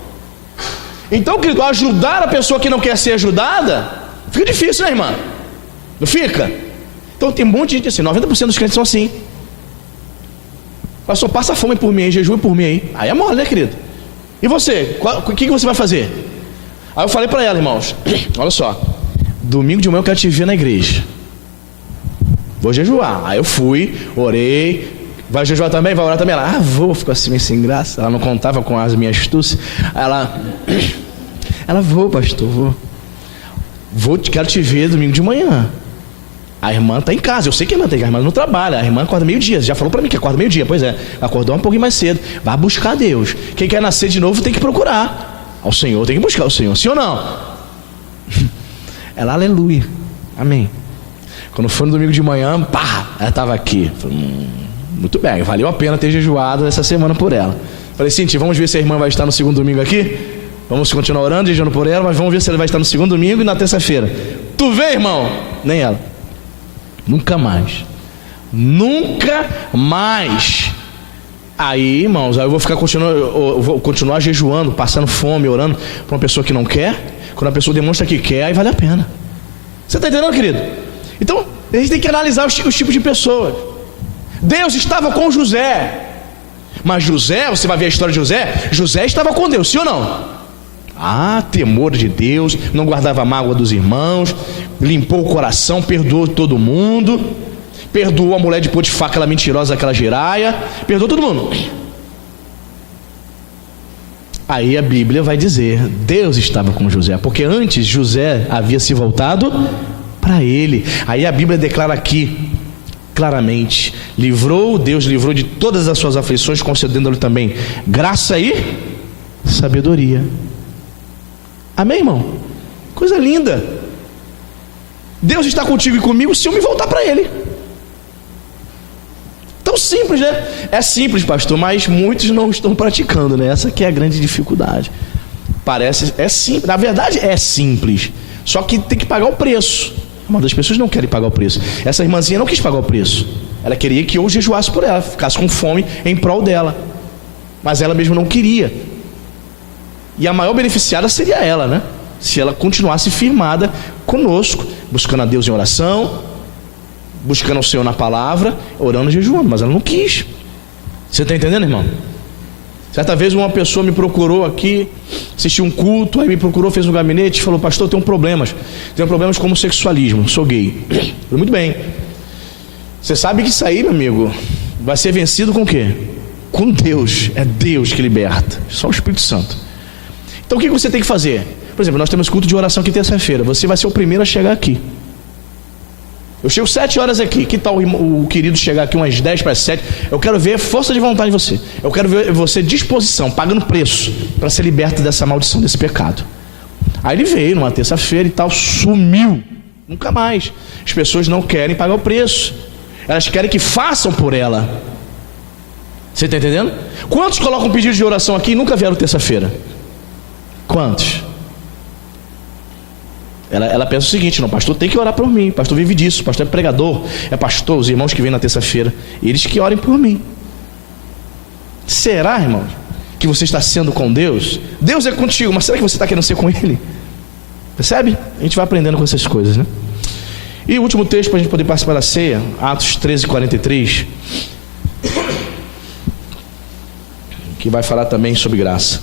Então, querido, ajudar a pessoa que não quer ser ajudada fica difícil, né, irmã? Não fica? Então tem um monte de gente assim, 90% dos crentes são assim. Pastor, passa fome por mim aí, jejum por mim aí. Aí é mole, né, querido? E você? O que você vai fazer? Aí eu falei para ela, irmãos, olha só, domingo de manhã eu quero te ver na igreja. Vou jejuar. Aí eu fui, orei. Vai jejuar também? Vai orar também? Ela, vou. Ficou assim meio sem graça. Ela não contava com as minhas astúcias. Ela, vou, pastor, vou, quero te ver domingo de manhã. A irmã está em casa, eu sei que a irmã tem, a irmã não trabalha, a irmã acorda meio-dia, já falou para mim que acorda meio-dia, pois é, acordou um pouquinho mais cedo, vai buscar Deus. Quem quer nascer de novo tem que procurar ao Senhor, tem que buscar o Senhor, sim ou não? Ela, aleluia, amém. Quando foi no domingo de manhã, ela estava aqui. Falei, muito bem, valeu a pena ter jejuado essa semana por ela. Falei, Cintia, vamos ver se a irmã vai estar no segundo domingo aqui. Vamos continuar orando, jejuando por ela, mas vamos ver se ela vai estar no segundo domingo e na terça-feira. Tu vê, irmão? Nem ela. Nunca mais. Nunca mais. Aí, irmãos, aí eu vou continuar jejuando, passando fome, orando para uma pessoa que não quer. Quando a pessoa demonstra que quer, aí vale a pena. Você está entendendo, querido? Então, a gente tem que analisar os tipos de pessoas. Deus estava com José. Mas José, você vai ver a história de José. José estava com Deus, sim ou não? Temor de Deus, não guardava mágoa dos irmãos, limpou o coração, perdoou todo mundo, perdoou a mulher de Potifar, aquela mentirosa, aquela giraia, perdoou todo mundo. Aí a Bíblia vai dizer, Deus estava com José, porque antes José havia se voltado para ele. Aí a Bíblia declara aqui, claramente, Deus livrou de todas as suas aflições, concedendo-lhe também graça e sabedoria. Amém, irmão? Coisa linda. Deus está contigo e comigo se eu me voltar para Ele. Tão simples, né? É simples, pastor, mas muitos não estão praticando, né? Essa que é a grande dificuldade. É simples, na verdade é simples, só que tem que pagar o preço. Uma das pessoas não querem pagar o preço. Essa irmãzinha não quis pagar o preço. Ela queria que eu jejuasse por ela, ficasse com fome em prol dela, mas ela mesma não queria. E a maior beneficiada seria ela, né? Se ela continuasse firmada conosco, buscando a Deus em oração, buscando o Senhor na palavra, orando e jejuando, mas ela não quis. Você está entendendo, irmão? Certa vez uma pessoa me procurou aqui, assistiu um culto, aí me procurou, fez um gabinete e falou, pastor, eu tenho problemas com homossexualismo, sou gay. Eu falei, muito bem. Você sabe que isso aí, meu amigo, vai ser vencido com o quê? Com Deus. É Deus que liberta, só o Espírito Santo. Então o que você tem que fazer? Por exemplo, nós temos culto de oração aqui terça-feira. Você vai ser o primeiro a chegar aqui. Eu chego 7 horas aqui. Que tal o querido chegar aqui umas 10 para 7? Eu quero ver força de vontade em você. Eu quero ver você disposição, pagando preço, para ser liberto dessa maldição, desse pecado. Aí ele veio numa terça-feira e tal, sumiu. Nunca mais. As pessoas não querem pagar o preço. Elas querem que façam por ela. Você está entendendo? Quantos colocam pedido de oração aqui e nunca vieram terça-feira? Quantos? Ela pensa o seguinte, não, pastor tem que orar por mim, pastor vive disso, pastor é pregador, é pastor, os irmãos que vêm na terça-feira, eles que orem por mim. Será, irmão, que você está sendo com Deus? Deus é contigo, mas será que você está querendo ser com Ele? Percebe? A gente vai aprendendo com essas coisas, né? E o último texto para a gente poder participar da ceia, Atos 13:43, que vai falar também sobre graça.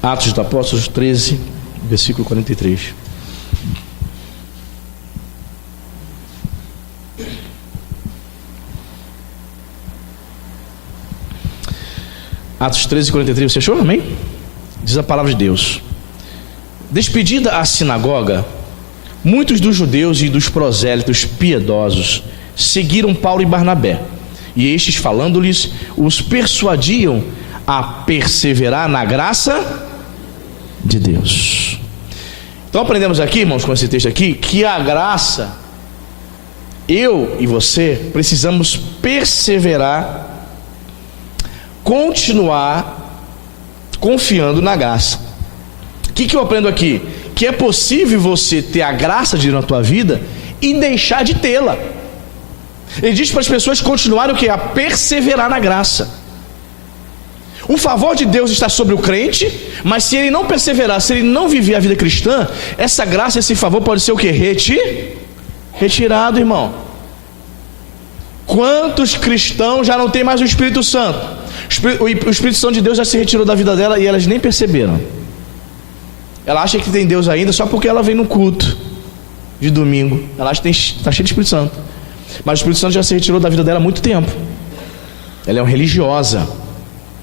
Atos dos Apóstolos 13, versículo 43. Atos 13, 43, você achou? Amém? Diz a palavra de Deus. Despedida a sinagoga, muitos dos judeus e dos prosélitos piedosos seguiram Paulo e Barnabé, e estes, falando-lhes, os persuadiam a perseverar na graça de Deus. Então aprendemos aqui, irmãos, com esse texto aqui, que a graça, eu e você precisamos perseverar, continuar confiando na graça. O que eu aprendo aqui? Que é possível você ter a graça de Deus na tua vida e deixar de tê-la. Ele diz para as pessoas continuarem o quê? A perseverar na graça. O favor de Deus está sobre o crente, mas se ele não perseverar, se ele não viver a vida cristã, essa graça, esse favor pode ser o quê? Retirado, irmão. Quantos cristãos já não tem mais o Espírito Santo? O Espírito Santo de Deus já se retirou da vida dela e elas nem perceberam. Ela acha que tem Deus ainda só porque ela vem no culto de domingo. Ela acha que está cheia de Espírito Santo. Mas o Espírito Santo já se retirou da vida dela há muito tempo. Ela é uma religiosa.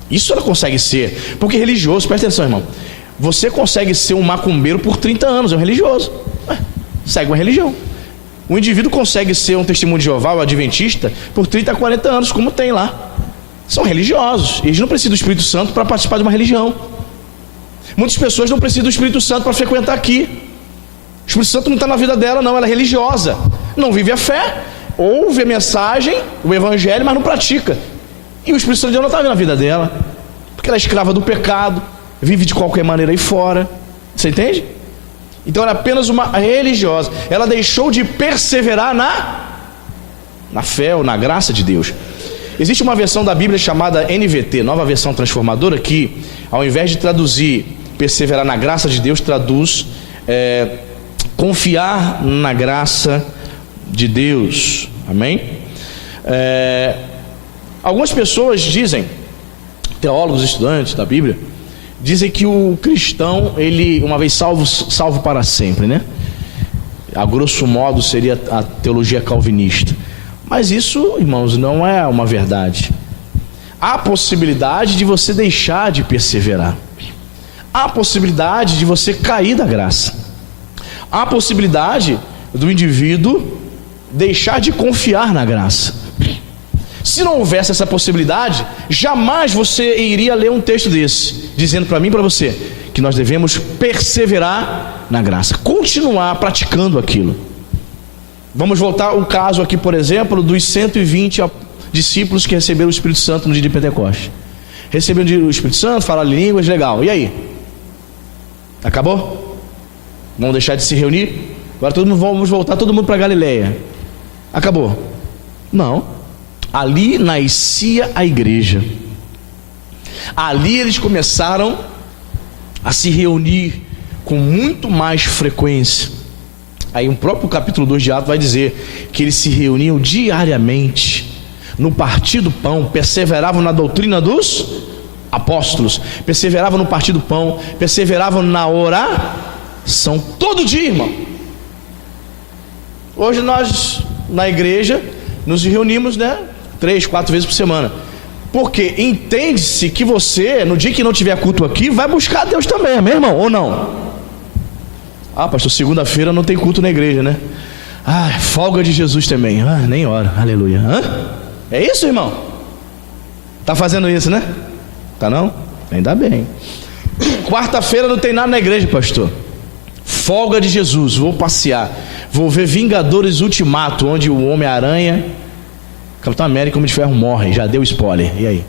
Isso ela consegue ser. Porque religioso, presta atenção, irmão. Você consegue ser um macumbeiro por 30 anos, é um religioso. Segue uma religião. O indivíduo consegue ser um testemunho de Jeová, o adventista, por 30 a 40 anos, como tem lá. São religiosos. Eles não precisam do Espírito Santo para participar de uma religião. Muitas pessoas não precisam do Espírito Santo para frequentar aqui. O Espírito Santo não está na vida dela, não. Ela é religiosa. Não vive a fé, ouve a mensagem, o evangelho, mas não pratica. E o Espírito Santo não está na vida dela, porque ela é escrava do pecado, vive de qualquer maneira aí fora. Você entende? Então ela é apenas uma religiosa. Ela deixou de perseverar na fé ou na graça de Deus. Existe uma versão da Bíblia chamada NVT, Nova Versão Transformadora, que ao invés de traduzir perseverar na graça de Deus, traduz confiar na graça de Deus. Amém? Algumas pessoas dizem, teólogos, estudantes da Bíblia, dizem que o cristão, ele, uma vez salvo para sempre, né? A grosso modo seria a teologia calvinista. Mas isso, irmãos, não é uma verdade. Há possibilidade de você deixar de perseverar. Há possibilidade de você cair da graça. Há possibilidade do indivíduo deixar de confiar na graça. Se não houvesse essa possibilidade, jamais você iria ler um texto desse, dizendo para mim e para você, que nós devemos perseverar na graça, continuar praticando aquilo. Vamos voltar ao caso aqui, por exemplo, dos 120 discípulos que receberam o Espírito Santo no dia de Pentecostes. Receberam o Espírito Santo, falaram línguas, legal. E aí? Acabou? Vamos deixar de se reunir? Agora vamos voltar todo mundo para Galileia. Acabou? Não. Ali nascia a igreja. Ali eles começaram a se reunir com muito mais frequência. Aí o próprio capítulo 2 de Atos vai dizer que eles se reuniam diariamente no partir do pão, perseveravam na doutrina dos apóstolos, perseveravam no partir do pão, perseveravam na oração todo dia, irmão. Hoje nós na igreja nos reunimos, 3, 4 vezes por semana, porque entende-se que você, no dia que não tiver culto aqui, vai buscar Deus também, amém, irmão? Ou não? Ah, pastor, segunda-feira não tem culto na igreja, né? Ah, folga de Jesus também. Ah, nem ora, aleluia. É isso, irmão? Tá fazendo isso, né? Tá não? Ainda bem. Quarta-feira não tem nada na igreja, pastor. Folga de Jesus, vou passear. Vou ver Vingadores Ultimato, onde o Homem-Aranha, Capitão América e Homem de Ferro morrem. Já deu spoiler, e aí?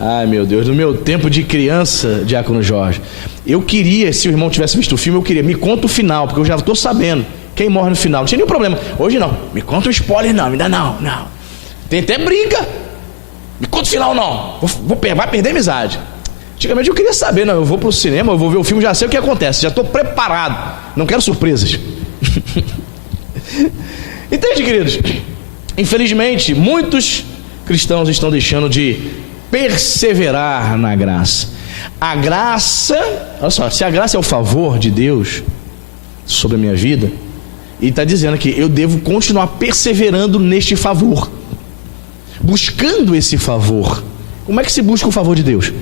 Ai, meu Deus, no meu tempo de criança, Diácono Jorge, eu queria, se o irmão tivesse visto o filme, eu queria, me conta o final, porque eu já estou sabendo quem morre no final. Não tinha nenhum problema. Hoje não, me conta o spoiler não, ainda não. Tem até briga. Me conta o final não, vai perder amizade. Antigamente eu queria saber, não, eu vou para o cinema, eu vou ver o filme, já sei o que acontece, já estou preparado, não quero surpresas. Entende, queridos? Infelizmente, muitos cristãos estão deixando de perseverar na graça. A graça, olha só, se a graça é o favor de Deus sobre a minha vida, ele está dizendo aqui, eu devo continuar perseverando neste favor, buscando esse favor. Como é que se busca o favor de Deus?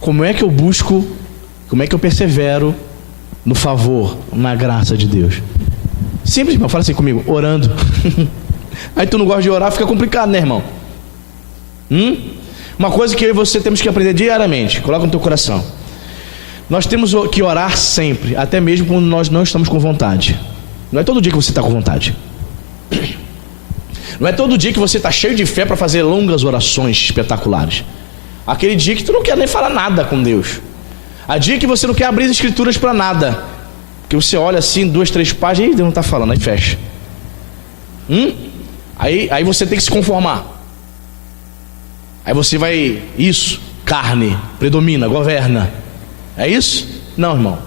Como é que eu busco, como é que eu persevero no favor, na graça de Deus? Simples, irmão, fala assim comigo, orando. Aí tu não gosta de orar, fica complicado, né, irmão? Uma coisa que eu e você temos que aprender diariamente, coloca no teu coração. Nós temos que orar sempre, até mesmo quando nós não estamos com vontade. Não é todo dia que você está com vontade. Não é todo dia que você está cheio de fé para fazer longas orações espetaculares. Aquele dia que tu não quer nem falar nada com Deus. Há dia que você não quer abrir as escrituras para nada, que você olha assim, 2, 3 páginas, e Deus não está falando, aí fecha. Aí você tem que se conformar. Aí você vai, isso, carne, predomina, governa. É isso? Não, irmão.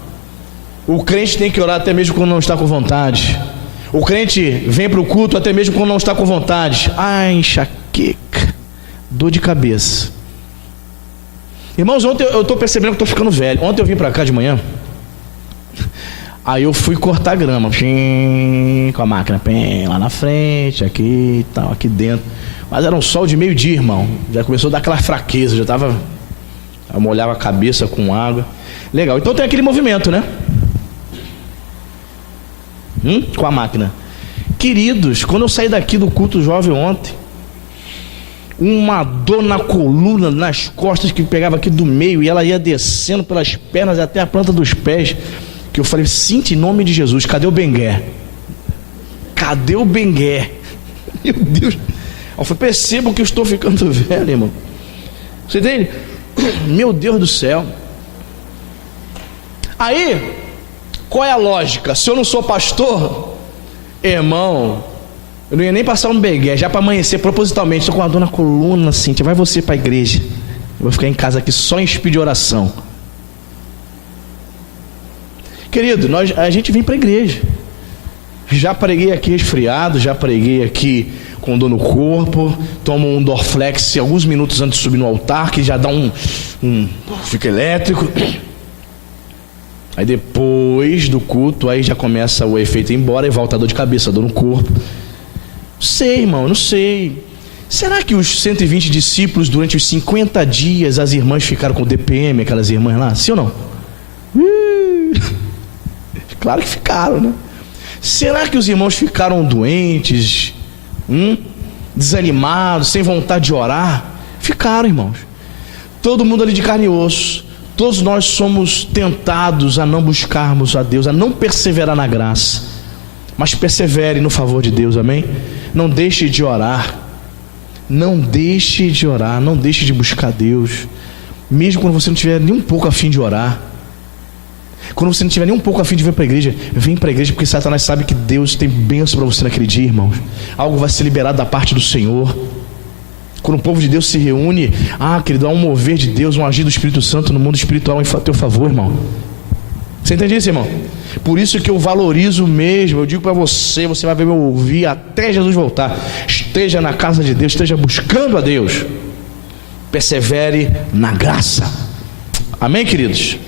O crente tem que orar até mesmo quando não está com vontade. O crente vem para o culto até mesmo quando não está com vontade. Ai, enxaqueca, dor de cabeça. Irmãos, ontem eu estou percebendo que estou ficando velho. Ontem eu vim para cá de manhã, aí eu fui cortar grama, com a máquina, lá na frente, aqui e tal, aqui dentro. Mas era um sol de meio-dia, irmão. Já começou a dar aquela fraqueza, já estava... Eu molhava a cabeça com água. Legal, então tem aquele movimento, né? Com a máquina. Queridos, quando eu saí daqui do culto jovem ontem, uma dor na coluna, nas costas, que pegava aqui do meio, e ela ia descendo pelas pernas até a planta dos pés, que eu falei, sinta em nome de Jesus, cadê o bengué? Cadê o bengué? Meu Deus. Eu falei, percebo que eu estou ficando velho, irmão. Você entende? Meu Deus do céu. Aí, qual é a lógica? Se eu não sou pastor, irmão, eu não ia nem passar um bengué, já para amanhecer propositalmente. Estou com uma dor na coluna, assim, vai você para a igreja. Eu vou ficar em casa aqui só em espírito de oração. Querido, a gente vem para a igreja. Já preguei aqui resfriado, já preguei aqui com dor no corpo, tomo um Dorflex alguns minutos antes de subir no altar, que já dá fica elétrico. Aí depois do culto, aí já começa o efeito ir embora e volta a dor de cabeça, dor no corpo. Não sei, irmão, não sei. Será que os 120 discípulos, durante os 50 dias, as irmãs ficaram com DPM, aquelas irmãs lá? Sim ou não? Claro que ficaram, né? Será que os irmãos ficaram doentes, desanimados, sem vontade de orar? Ficaram, irmãos. Todo mundo ali de carne e osso. Todos nós somos tentados a não buscarmos a Deus, a não perseverar na graça. Mas persevere no favor de Deus, amém? Não deixe de orar. Não deixe de orar, não deixe de buscar Deus. Mesmo quando você não estiver nem um pouco a fim de orar. Quando você não estiver nem um pouco a fim de vir para a igreja, vem para a igreja, porque Satanás sabe que Deus tem bênção para você naquele dia, irmãos. Algo vai ser liberado da parte do Senhor. Quando o povo de Deus se reúne, querido, há um mover de Deus, um agir do Espírito Santo no mundo espiritual em teu favor, irmão. Você entende isso, irmão? Por isso que eu valorizo mesmo, eu digo para você, você vai ver me ouvir até Jesus voltar. Esteja na casa de Deus, esteja buscando a Deus. Persevere na graça. Amém, queridos?